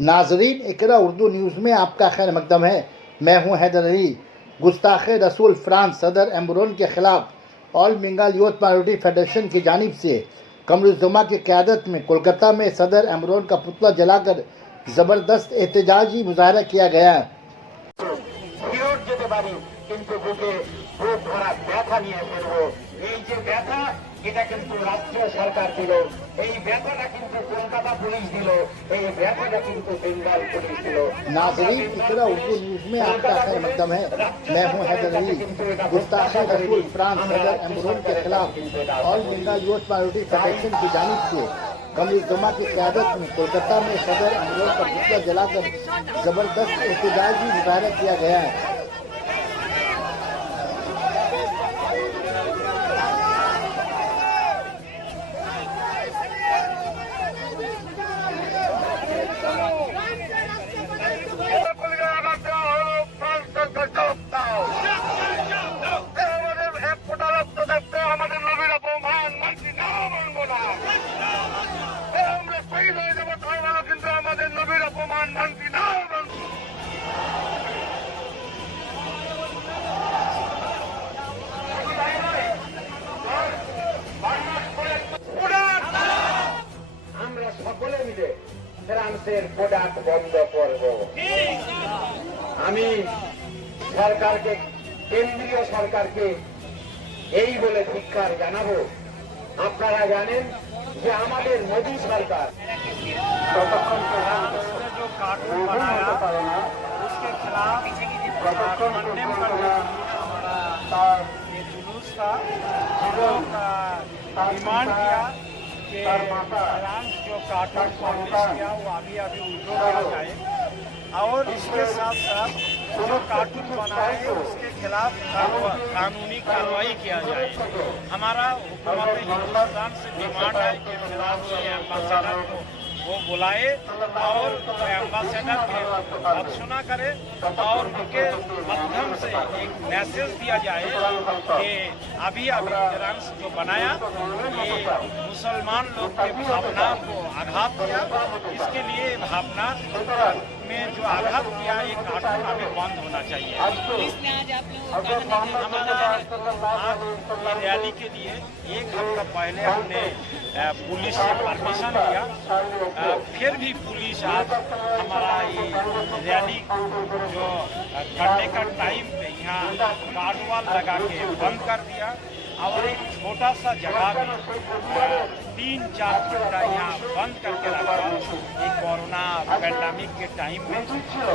नाजरीन, इकरा उर्दू न्यूज़ में आपका खैर मकदम है। मैं हूं हैदर अली। गुस्ताख रसूल फ्रांस सदर एम्बरोन के ख़िलाफ़ all Bengal youth minority federation की जानिब से कमरुज़्ज़मा की क़यादत में कोलकाता में सदर एम्बरोन का पुतला जलाकर ज़बरदस्त एहतजाजी मुजाहरा किया गया। এটা কিন্তু রাজ্য সরকার দিল, এই ব্যথাটা কিন্তু কলকাতা পুলিশ দিল, এই ব্যথাটা কিন্তু বেঙ্গল পুলিশ দিল। नाज़रीन, इकरा उर्दू न्यूज़ में आपका खैर मकदम है। मैं हूं हैदर अली। गुस्ताख रसूल फ्रांस सदर एम्बरोन के खिलाफ all Bengal youth minority federation की जानिब से कमरुज़्ज़मा की क़यादत में कोलकाता में सदर एम्बरोन का पुतला जलाकर ज़बरदस्त एहतजाजी मुजाहरा किया गया। ফ্রান্সের প্রোডাক্ট বন্ধ করব। আমি সরকারকে, কেন্দ্রীয় সরকারকে এই বলে ধিক্কার জানাবো। আপনারা জানেন যে আমাদের মোদী সরকার ততক্ষণ जो कार्टून बनाया उसके खिलाफ कंडेम करना ये जुलूस था, डिमांड किया कि फ्रांस जो कार्टून पब्लिश किया वो अभी विड्रॉ किया जाए और इसके साथ साथ जो कार्टून बनाए उसके खिलाफ कानूनी कार्रवाई किया जाए। हमारा हुकूमत हिंदुस्तान से डिमांड है कि फ्रांस के एम्बेसडर को वो बुलाए और एम्बेसडर के अक्षुना करे और उनके माध्यम से एक मैसेज दिया जाए कि अभी फ्रांस जो बनाया ये मुसलमान लोग के भावना को आघात किया, इसके लिए भावना में जो आघात किया ये कार्टून अभी बंद होना चाहिए। हमारा आज रैली के लिए एक हफ्ता पहले हमने पुलिस से परमिशन लिया, फिर भी पुलिस आज हमारा ये रैली जो करने का टाइम पे यहाँ गार्डवाल लगा के बंद कर दिया और एक छोटा सा जगह में 3-4 घंटा यहाँ बंद करके रखा। एक कोरोना पैंडेमिक के टाइम में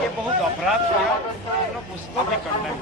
ये बहुत अपराध किया, हम लोग उसको भी कंडेम